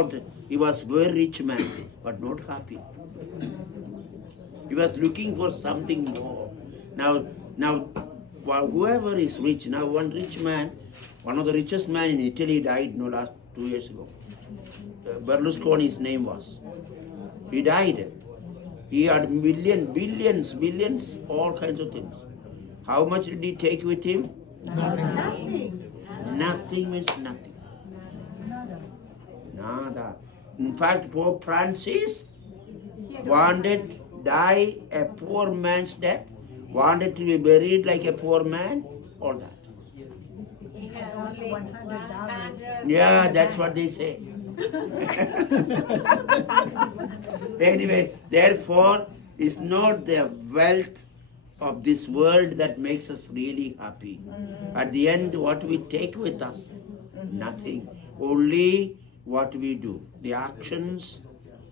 about he was very rich man, but not happy. He was looking for something more. Now, whoever is rich, now one rich man, one of the richest man in Italy died last 2 years ago. Berlusconi's name was. He died. He had billions, all kinds of things. How much did he take with him? Nothing. Nothing means nothing. Nada. In fact, Pope Francis wanted die a poor man's death, wanted to be buried like a poor man, all that. He had only $100. Yeah, that's what they say. Anyway, therefore, it's not the wealth of this world that makes us really happy. At the end, what we take with us? Nothing. Only what we do. The actions,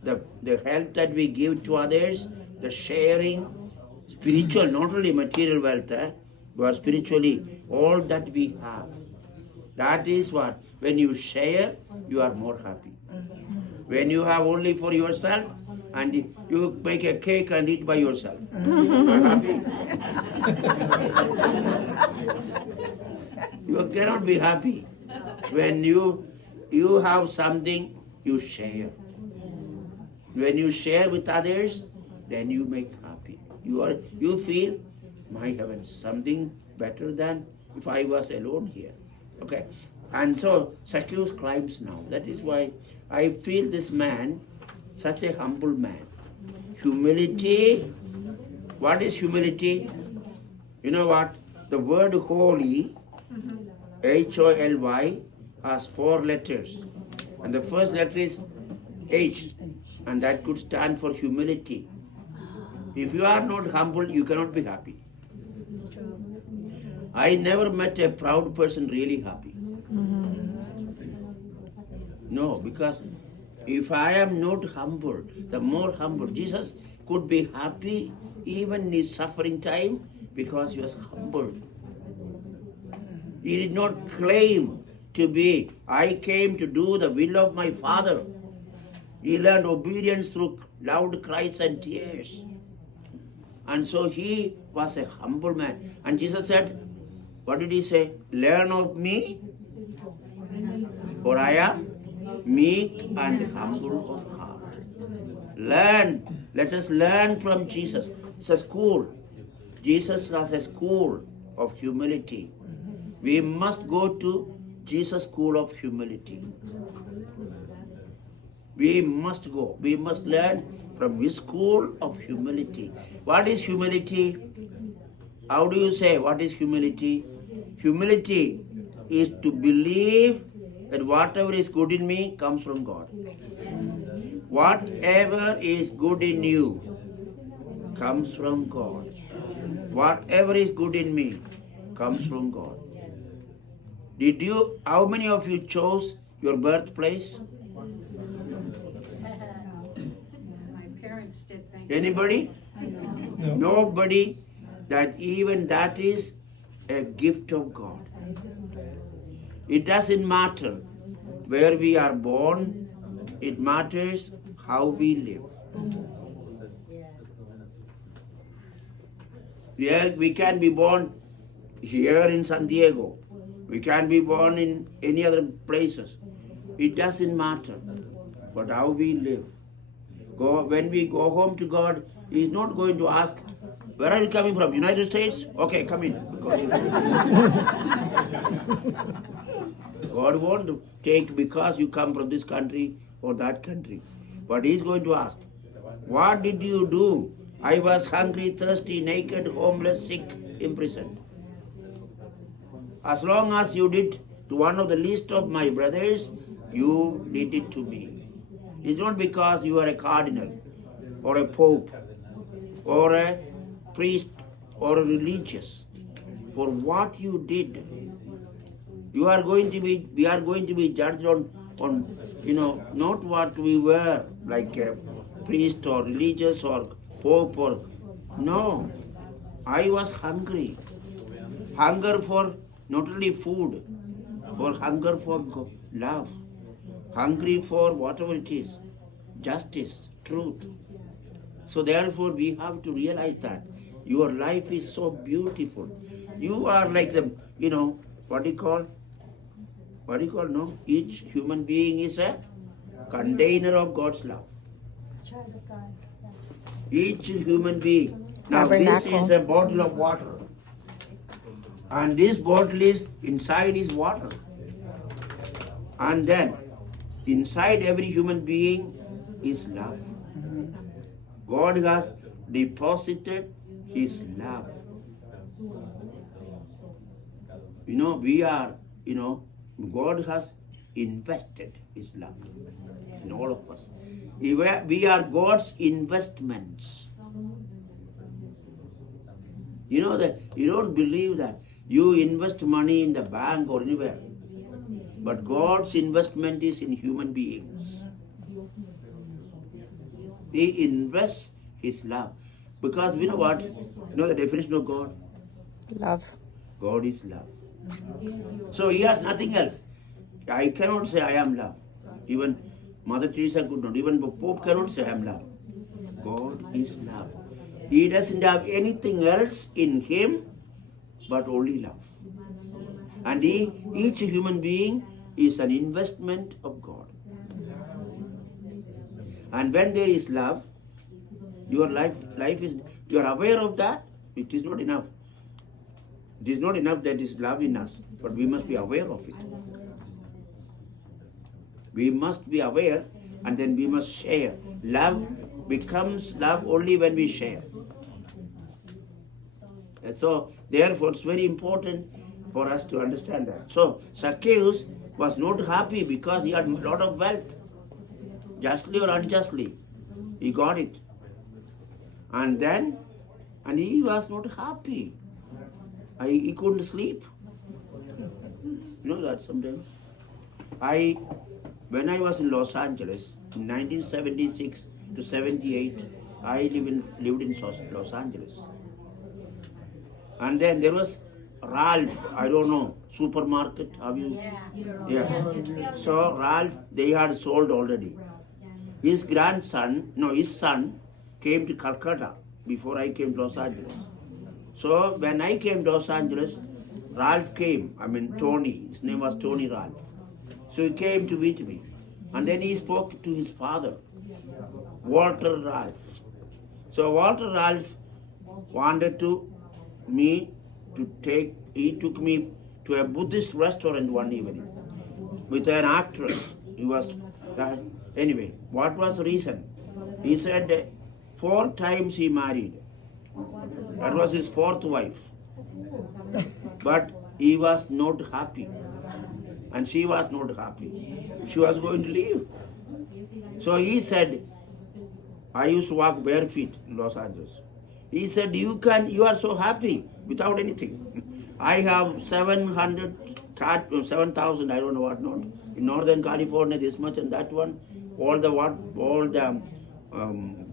the help that we give to others, the sharing, spiritual, not only material wealth, but spiritually, all that we have. That is what, when you share, you are more happy. When you have only for yourself, and you make a cake and eat by yourself, you are happy. You cannot be happy. When you have something, you share. When you share with others, then you make happy. You feel, my heavens, something better than if I was alone here. Okay. And so Zacchaeus climbs now. That is why I feel this man, such a humble man. Humility. What is humility? You know what? The word holy, Holy, has 4 letters. And the first letter is H. And that could stand for humility. If you are not humble, you cannot be happy. I never met a proud person really happy. No, because if I am not humble, the more humble. Jesus could be happy even in his suffering time because he was humble. He did not claim to be, I came to do the will of my Father. He learned obedience through loud cries and tears. And so he was a humble man. And Jesus said, what did he say? Learn of me, for I am meek and humble of heart. Learn. Let us learn from Jesus. It's a school. Jesus has a school of humility. We must go to Jesus' school of humility. We must go. We must learn from his school of humility. What is humility? How do you say what is humility? Humility is to believe that whatever is good in me comes from God. Whatever is good in you comes from God. Whatever is good in me comes from God. How many of you chose your birthplace? My parents did, thank you. Anybody? No. Nobody. That is a gift of God. It doesn't matter where we are born. It matters how we live. We can be born here in San Diego. We can be born in any other places. It doesn't matter. But how we live. When we go home to God, He is not going to ask, where are you coming from? United States? Okay, come in. God won't take because you come from this country or that country. But He is going to ask, what did you do? I was hungry, thirsty, naked, homeless, sick, imprisoned. As long as you did to one of the least of my brothers, you did it to me. It's not because you are a cardinal or a pope or a priest or a religious. For what you did, we are going to be judged on not what we were, like a priest or religious or pope or, no. I was hungry. Hunger for not only food, or hunger for love. hungry for whatever it is, justice, truth. So therefore we have to realize that your life is so beautiful. You are like the, what do you call, no? Each human being is a container of God's love. Child of God. Each human being. Now this is a bottle of water. And this bottle is, inside is water. And then, inside every human being is love. God has deposited His love. We are, God has invested His love in all of us. We are God's investments. You know that you don't believe that. You invest money in the bank or anywhere. But God's investment is in human beings. He invests His love. Because you know what? You know the definition of God? Love. God is love. So He has nothing else. I cannot say I am love. Even Mother Teresa could not. Even Pope cannot say I am love. God is love. He doesn't have anything else in Him but only love. And each human being is an investment of God. And when there is love, your life is, you are aware of that, it is not enough. It is not enough that is love in us, but we must be aware of it. We must be aware, and then we must share. Love becomes love only when we share. And so, therefore, it's very important for us to understand that. So, Zacchaeus was not happy because he had a lot of wealth. Justly or unjustly, he got it. And he was not happy. He couldn't sleep. You know that sometimes. When I was in Los Angeles, in 1976 to 78, I lived in Los Angeles. And then there was Ralph, I don't know, supermarket, have you? Yeah. Yes. So Ralph, they had sold already. His son came to Calcutta before I came to Los Angeles. So when I came to Los Angeles, Ralph came, Tony, his name was Tony Ralph. So he came to meet me. And then he spoke to his father, Walter Ralph. So Walter Ralph wanted he took me to a Buddhist restaurant one evening with an actress. Anyway, what was the reason? He said 4 times he married. That was his 4th wife. But he was not happy. And she was not happy. She was going to leave. So he said, I used to walk bare feet in Los Angeles. He said, you are so happy without anything. I have 7,000, I don't know what not. In Northern California, this much, and that one, all the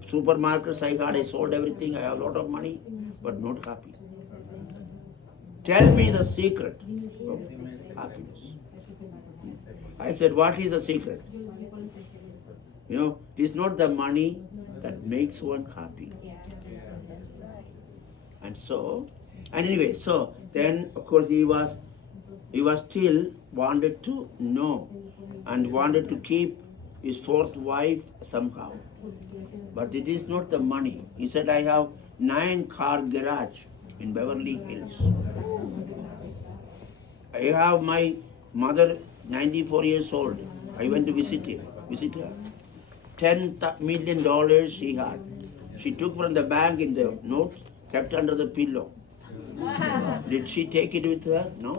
supermarkets I sold everything. I have a lot of money, but not happy. Tell me the secret of happiness. I said, what is the secret? It is not the money that makes one happy. So then of course he was still wanted to know and wanted to keep his 4th wife somehow. But it is not the money. He said, I have 9-car garage in Beverly Hills. I have my mother, 94 years old. I went to visit her. $10 million she had. She took from the bank in the notes, kept under the pillow. Did she take it with her? No.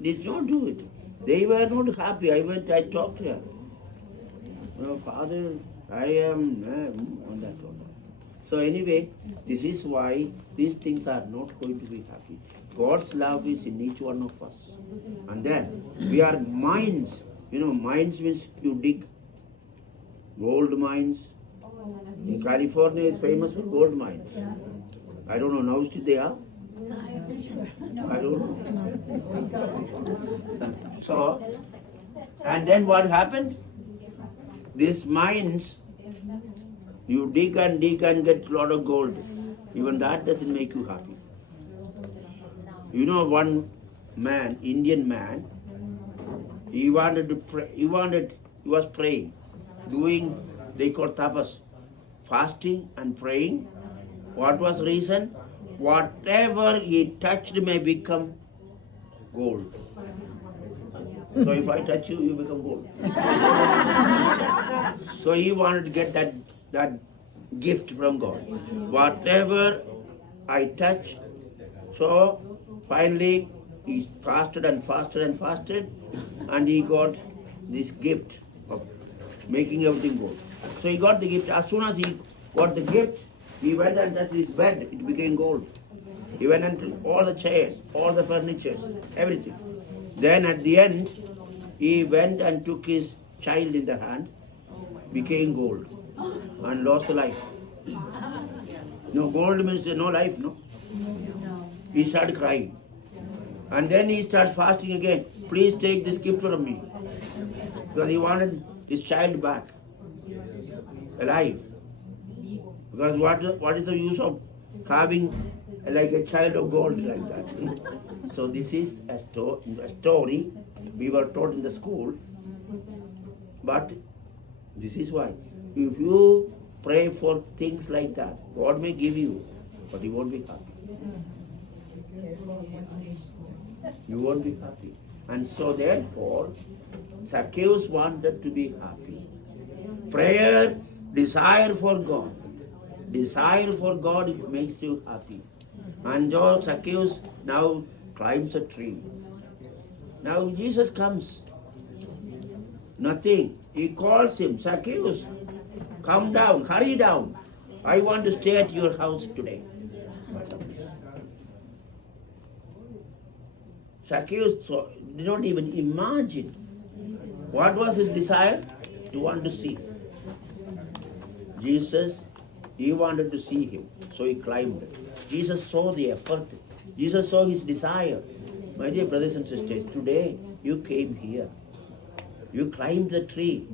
Did not do it. They were not happy. I talked to her. Father, I am on that one. So anyway, this is why these things are not going to be happy. God's love is in each one of us. And then we are mines. Mines means you dig gold mines. In California is famous for gold mines. I don't know, now still they are? I don't know. So, and then what happened? These mines, you dig and get a lot of gold. Even that doesn't make you happy. You know, one man, Indian man, he wanted to pray. He was praying, doing, they call tapas, fasting and praying. What was the reason? Whatever he touched may become gold. So if I touch you, you become gold. So he wanted to get that gift from God. Whatever I touch, so finally he fasted and he got this gift of making everything gold. So he got the gift. As soon as he got the gift, he went and touched his bed, it became gold. He went into all the chairs, all the furniture, everything. Then at the end, he went and took his child in the hand, became gold, and lost the life. No, gold means no life, no? He started crying. And then he started fasting again. Please take this gift from me. Because he wanted his child back, alive. Because what is the use of having like a child of gold like that? So this is a story we were taught in the school. But this is why. If you pray for things like that, God may give you, but you won't be happy. You won't be happy. And so therefore, Zacchaeus wanted to be happy. Prayer, desire for God. Desire for God, it makes you happy. And so Zacchaeus now climbs a tree. Now Jesus comes. Nothing. He calls him, Zacchaeus, come down, hurry down. I want to stay at your house today. Zacchaeus did not even imagine. What was his desire? To want to see Jesus. He wanted to see him, so he climbed. Jesus saw the effort. Jesus saw his desire. My dear brothers and sisters, today you came here. You climbed the tree.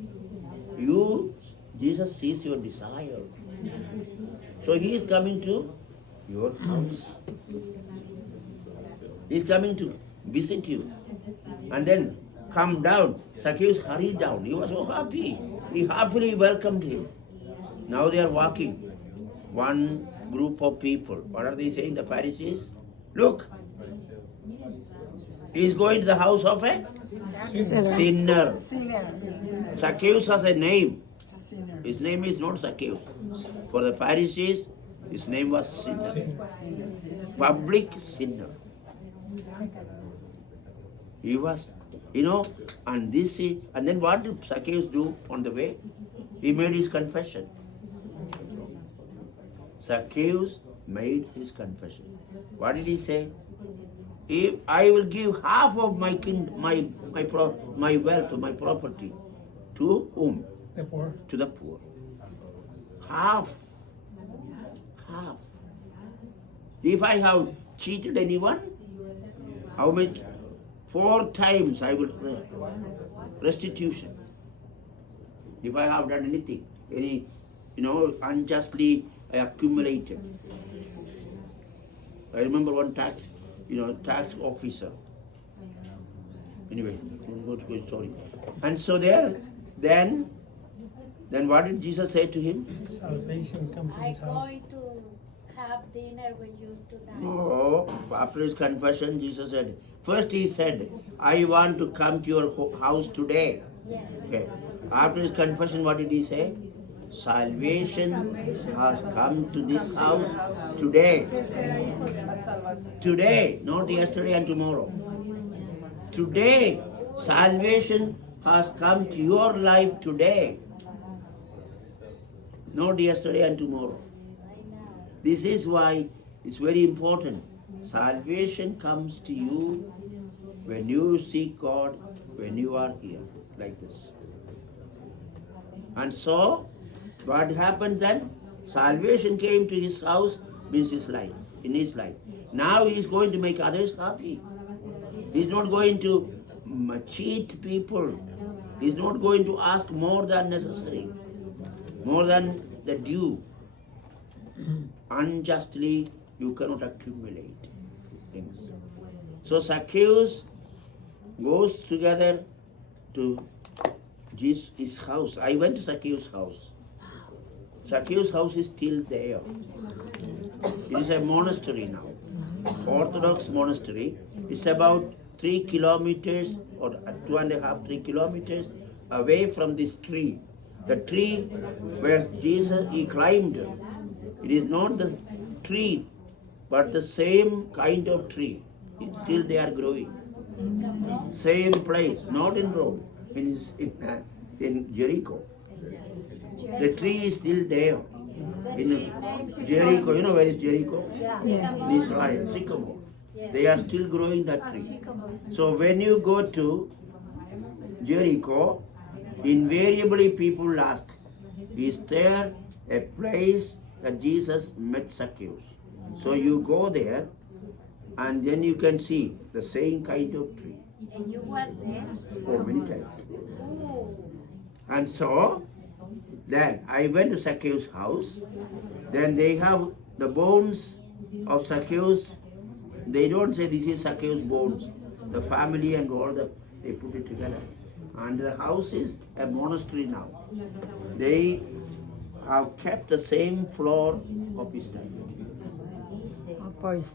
Jesus sees your desire. So he is coming to your house. He is coming to visit you. And then come down. Zacchaeus hurried down. He was so happy. He happily welcomed him. Now they are walking. One group of people. What are they saying? The Pharisees? Look. He is going to the house of a sinner. Zacchaeus has a name. His name is not Zacchaeus. For the Pharisees, his name was sinner. Public sinner. He was, and then what did Zacchaeus do on the way? He made his confession. Zacchaeus made his confession. What did he say? If I will give half of my wealth, my property, to whom? The poor. To the poor. Half. If I have cheated anyone, how much? 4 times I will restitution. If I have done anything, unjustly accumulated. I remember one tax officer. Anyway, sorry. And so then what did Jesus say to him? Salvation come to I'm his house. going to have dinner with you tonight. No, after his confession, Jesus said, first he said, I want to come to your house today. Yes. Okay. After his confession, what did he say? Salvation has come to this house today. Today, not yesterday and tomorrow. Today, salvation has come to your life today. Not yesterday and tomorrow. This is why it's very important. Salvation comes to you when you seek God, when you are here, like this. And so, what happened then? Salvation came to his house, means his life, in his life. Now he is going to make others happy. He is not going to cheat people. He is not going to ask more than necessary, more than the due. Unjustly, you cannot accumulate things. So Zacchaeus goes together to Jesus' house. I went to Zacchaeus' house. Zacchaeus' house is still there. It is a monastery now, Orthodox monastery. It's about 3 kilometers or 2.5, 3 kilometers away from this tree. The tree where Jesus, he climbed. It is not the tree, but the same kind of tree. Still they are growing. Same place, not in Rome, in Jericho. The tree is still there. In Jericho, you know where is Jericho? In Israel, sycamore. They are still growing that tree. So when you go to Jericho, invariably people ask, is there a place that Jesus met Zacchaeus? So you go there and then you can see the same kind of tree. And you was there? Oh, many times. Oh. And so then I went to Zacchaeus' house. Then they have the bones of Zacchaeus. They don't say this is Zacchaeus' bones. The family and all that, they put it together. And the house is a monastery now. They have kept the same floor of his time. For his